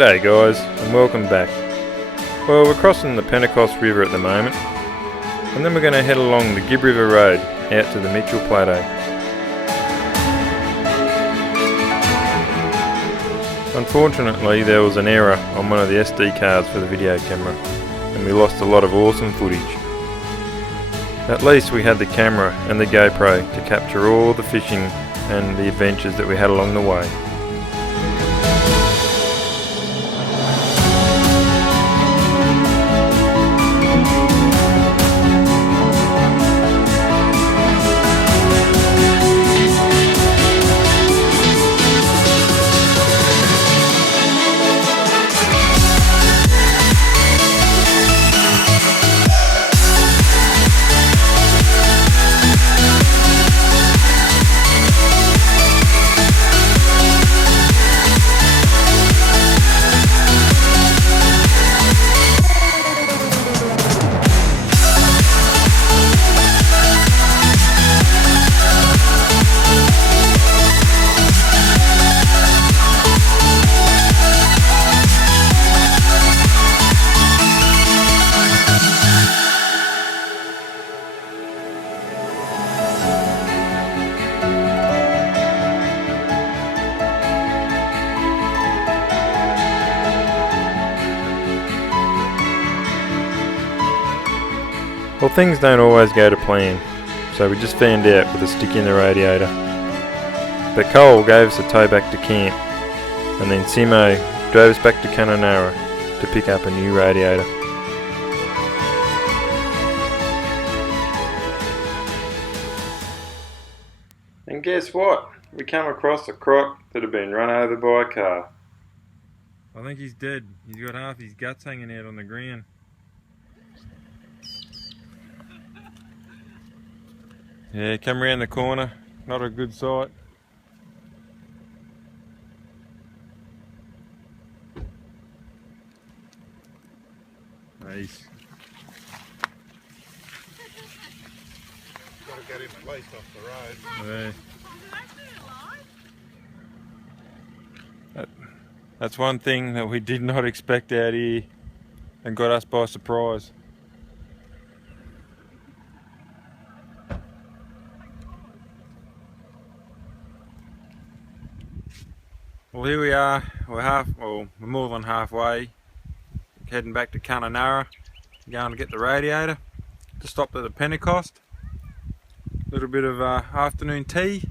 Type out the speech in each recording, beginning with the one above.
G'day guys, and welcome back. Well, we're crossing the Pentecost River at the moment, and then we're going to head along the Gibb River Road out to the Mitchell Plateau. Unfortunately, there was an error on one of the SD cards for the video camera, and we lost a lot of awesome footage. At least we had the camera and the GoPro to capture all the fishing and the adventures that we had along the way. Well, things don't always go to plan, so we just found out with a stick in the radiator. But Cole gave us a tow back to camp, and then Simo drove us back to Kununurra to pick up a new radiator. And guess what? We come across a croc that had been run over by a car. I think he's dead. He's got half his guts hanging out on the ground. Yeah, come around the corner, not a good sight. Nice. Got to get him at least off the road. Yeah. That's one thing that we did not expect out here and got us by surprise. Well, here we are. We're more than halfway. Heading back to Kununurra, going to get the radiator to stop at the Pentecost. A little bit of afternoon tea,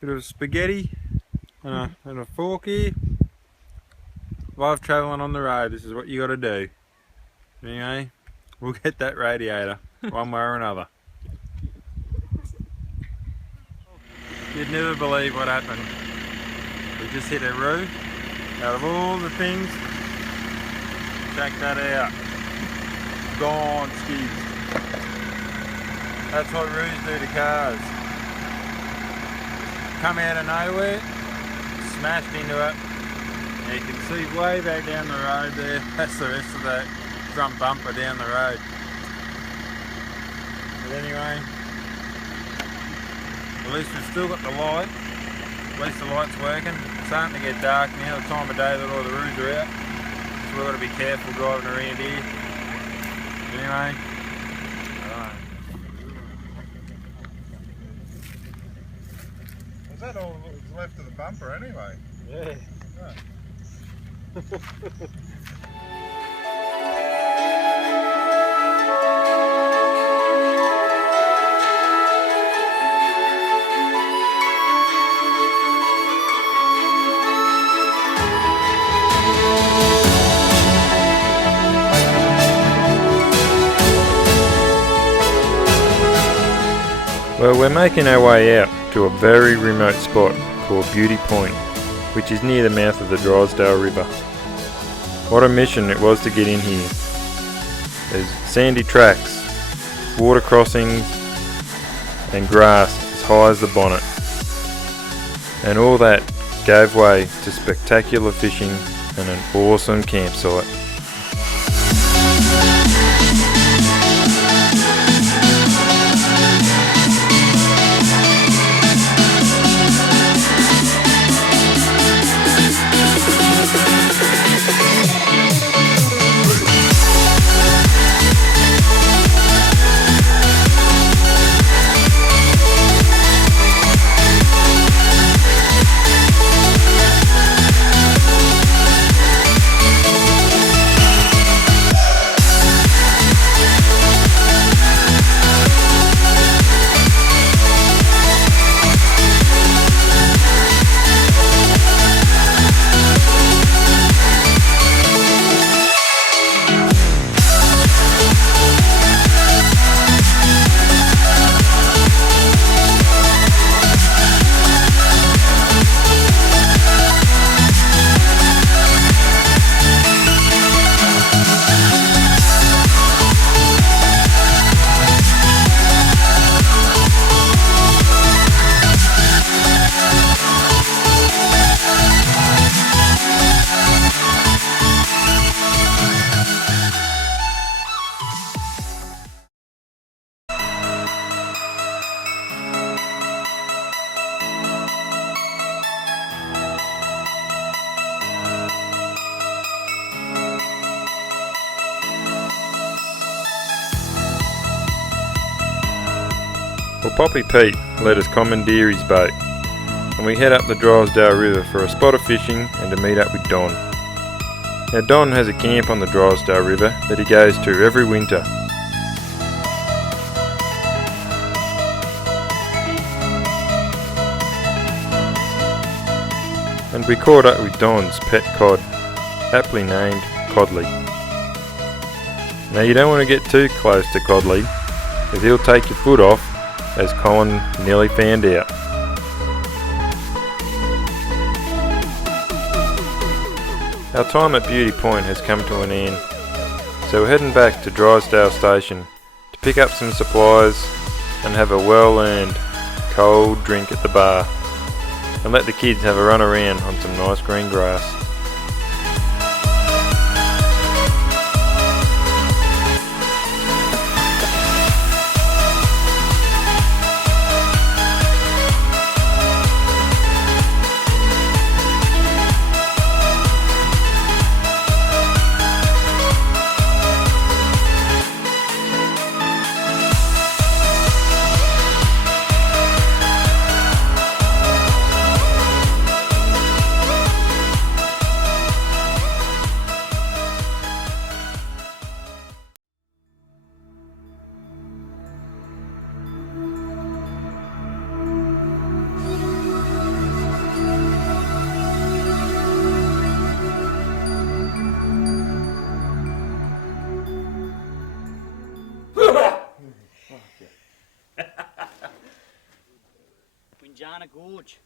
bit of spaghetti, and a fork here. Love travelling on the road. This is what you got to do. Anyway, we'll get that radiator one way or another. You'd never believe what happened. We just hit a roo. Out of all the things, check that out. Gone skis. That's what roos do to cars. Come out of nowhere, smashed into it. And you can see way back down the road there. That's the rest of that front bumper down the road. But anyway, at least we've still got the light. At least the light's working. It's starting to get dark now, the time of day that all the roos are out. So we've got to be careful driving around here. Anyway, I don't know. Was that all that was left of the bumper anyway? Yeah. Well, we're making our way out to a very remote spot called Beauty Point, which is near the mouth of the Drysdale River. What a mission it was to get in here. There's sandy tracks, water crossings, and grass as high as the bonnet. And all that gave way to spectacular fishing and an awesome campsite. Well, Poppy Pete let us commandeer his boat, and we head up the Drysdale River for a spot of fishing and to meet up with Don. Now Don has a camp on the Drysdale River that he goes to every winter. And we caught up with Don's pet cod, aptly named Codley. Now you don't want to get too close to Codley, as he'll take your foot off, as Colin nearly found out. Our time at Beauty Point has come to an end, so we're heading back to Drysdale Station to pick up some supplies and have a well-earned cold drink at the bar, and let the kids have a run around on some nice green grass. Windjana Gorge.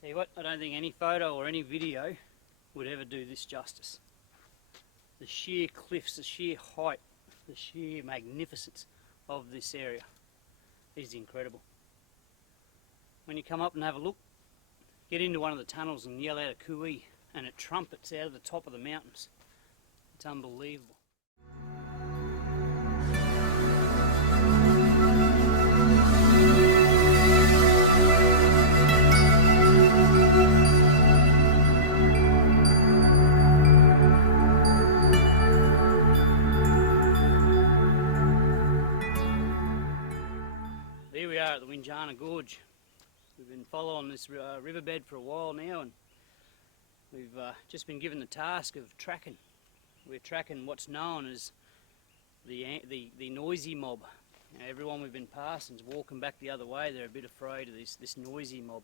Tell you what, I don't think any photo or any video would ever do this justice. The sheer cliffs, the sheer height, the sheer magnificence of this area is incredible. When you come up and have a look, get into one of the tunnels and yell out a cooee and it trumpets out of the top of the mountains. It's unbelievable. There we are at the Windjana Gorge. We've been following this riverbed for a while now, and we've just been given the task of tracking. We're tracking what's known as the noisy mob. Now, everyone we've been passing is walking back the other way. They're a bit afraid of this noisy mob.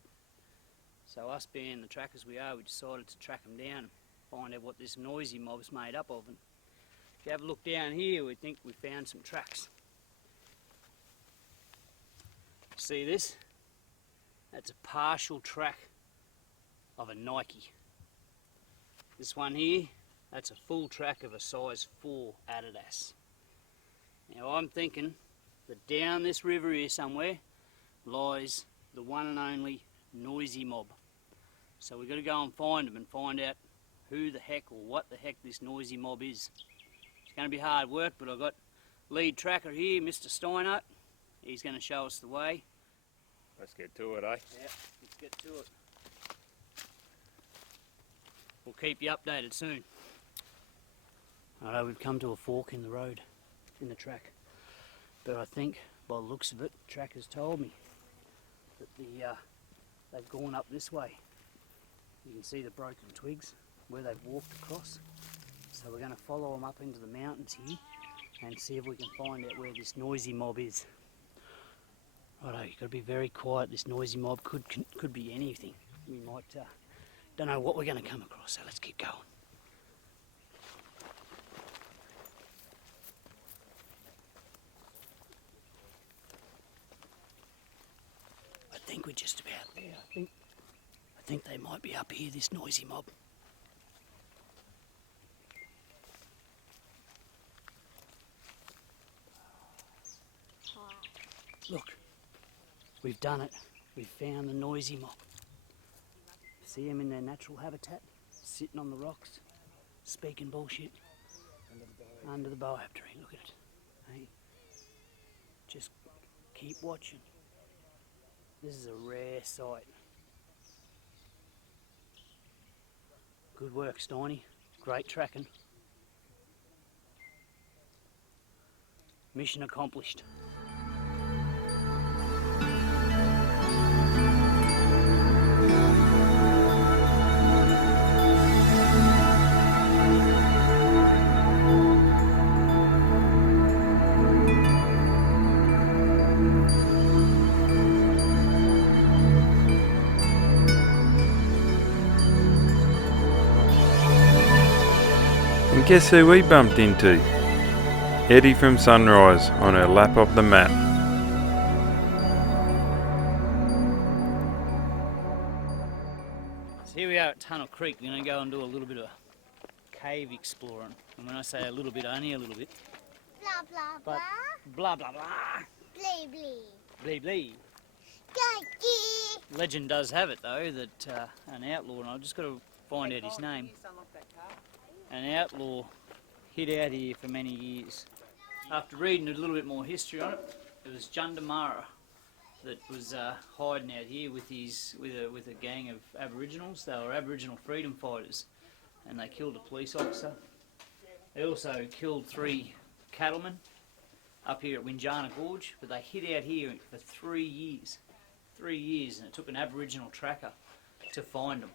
So us being the trackers we are, we decided to track them down and find out what this noisy mob's made up of. And if you have a look down here, we think we found some tracks. See this? That's a partial track of a Nike. This one here, that's a full track of a size 4 Adidas. Now I'm thinking that down this river here somewhere lies the one and only noisy mob. So we've got to go and find them and find out who the heck or what the heck this noisy mob is. It's going to be hard work, but I've got lead tracker here, Mr. Steinert. He's going to show us the way. Let's get to it, eh? Yeah, let's get to it. We'll keep you updated soon. Alright, we've come to a fork in the road, in the track. But I think, by the looks of it, the track has told me that they've gone up this way. You can see the broken twigs where they've walked across. So we're going to follow them up into the mountains here and see if we can find out where this noisy mob is. Righto, you've got to be very quiet. This noisy mob could be anything. We might, don't know what we're going to come across, so let's keep going. I think we're just about there. I think they might be up here, this noisy mob. Look. We've done it. We've found the noisy mob. See them in their natural habitat, sitting on the rocks, speaking bullshit. Under the boab tree, look at it. Hey, just keep watching. This is a rare sight. Good work, Steiny. Great tracking. Mission accomplished. guess who we bumped into? Eddie from Sunrise on her lap of the map. So here we are at Tunnel Creek. We're going to go and do a little bit of cave exploring. And when I say a little bit, only a little bit. Blah blah But blah. blah blah blah. Blee blee. Blee blee. Gee. Legend does have it though that an outlaw, and I've just got to find out his name. An outlaw hid out here for many years. After reading a little bit more history on it, it was Windjana that was hiding out here with a gang of Aboriginals. They were Aboriginal freedom fighters, and they killed a police officer. They also killed 3 cattlemen up here at Windjana Gorge, but they hid out here for 3 years. 3 years, and it took an Aboriginal tracker to find them.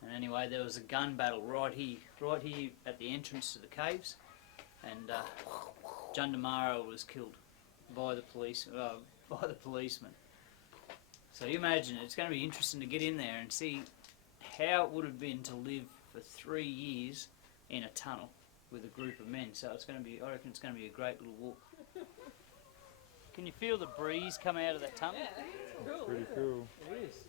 And anyway, there was a gun battle right here at the entrance to the caves, and Windjana was killed by the policeman. So you imagine it's going to be interesting to get in there and see how it would have been to live for 3 years in a tunnel with a group of men. So it's going to be, I reckon it's going to be a great little walk. Can you feel the breeze come out of that tunnel? Pretty cool. It is.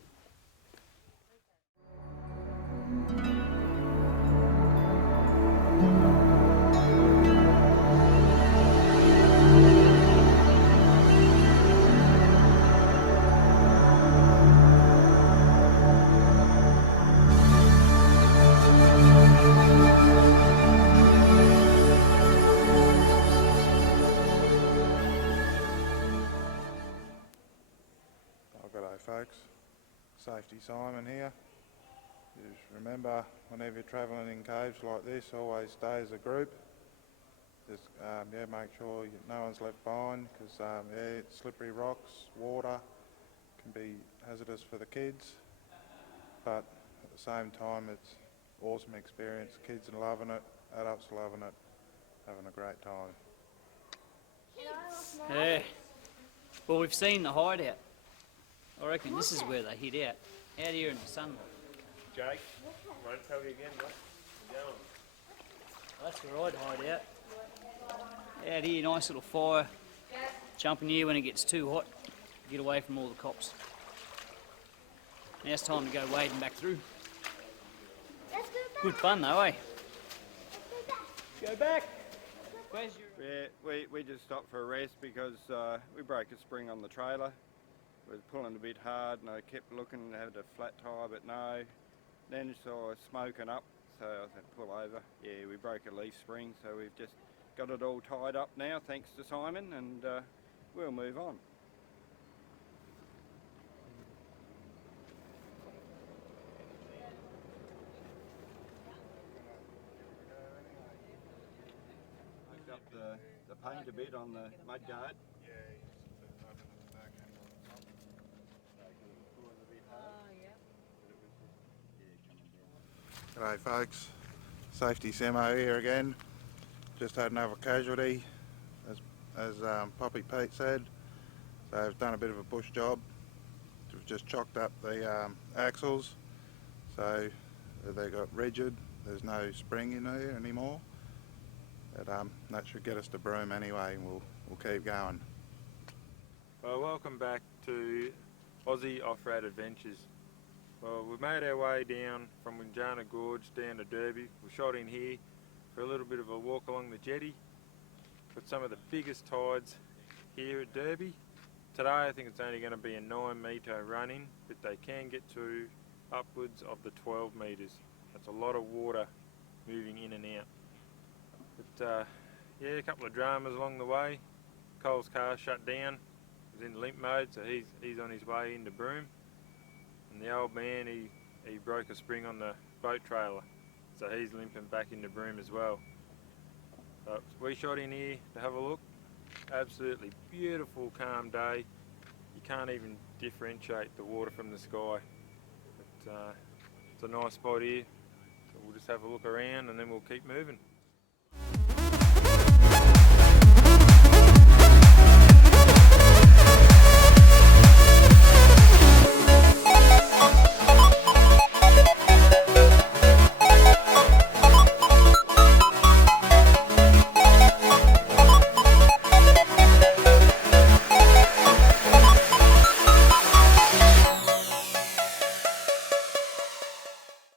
G'day folks, Safety Simon here. Just remember, whenever you're travelling in caves like this, always stay as a group. Just make sure no one's left behind, because slippery rocks, water can be hazardous for the kids, but at the same time it's awesome experience. Kids are loving it, adults are loving it, having a great time. Yeah. Well, we've seen the hideout. I reckon this is where they hid out here in the sunlight. Jake, won't tell you again, mate. We're going. That's where I'd hide out. Out here, nice little fire. Jump in here when it gets too hot. Get away from all the cops. Now it's time to go wading back through. Let's go back. Good fun though, eh? Go back. Where's your... Yeah, we just stopped for a rest because we broke a spring on the trailer. It was pulling a bit hard and I kept looking, had a flat tyre, but no. Then saw smoking up, so I said pull over. Yeah, we broke a leaf spring, so we've just got it all tied up now, thanks to Simon, and we'll move on. Picked up the paint a bit on the mudguard. G'day folks, Safety Simo here again. Just had another casualty, as Poppy Pete said. So I've done a bit of a bush job. We've just chocked up the axles, so they got rigid. There's no spring in there anymore. But that should get us to Broome anyway, and we'll keep going. Well, welcome back to Aussie Off-Road Adventures. Well, we've made our way down from Windjana Gorge down to Derby. We shot in here for a little bit of a walk along the jetty. Got some of the biggest tides here at Derby. Today I think it's only going to be a 9 metre run-in, but they can get to upwards of the 12 metres. That's a lot of water moving in and out. But yeah, a couple of dramas along the way. Cole's car shut down. He was in limp mode, so he's on his way into Broome. And the old man, he broke a spring on the boat trailer, so he's limping back into Broome as well. So we shot in here to have a look. Absolutely beautiful, calm day. You can't even differentiate the water from the sky. But, it's a nice spot here, so we'll just have a look around and then we'll keep moving.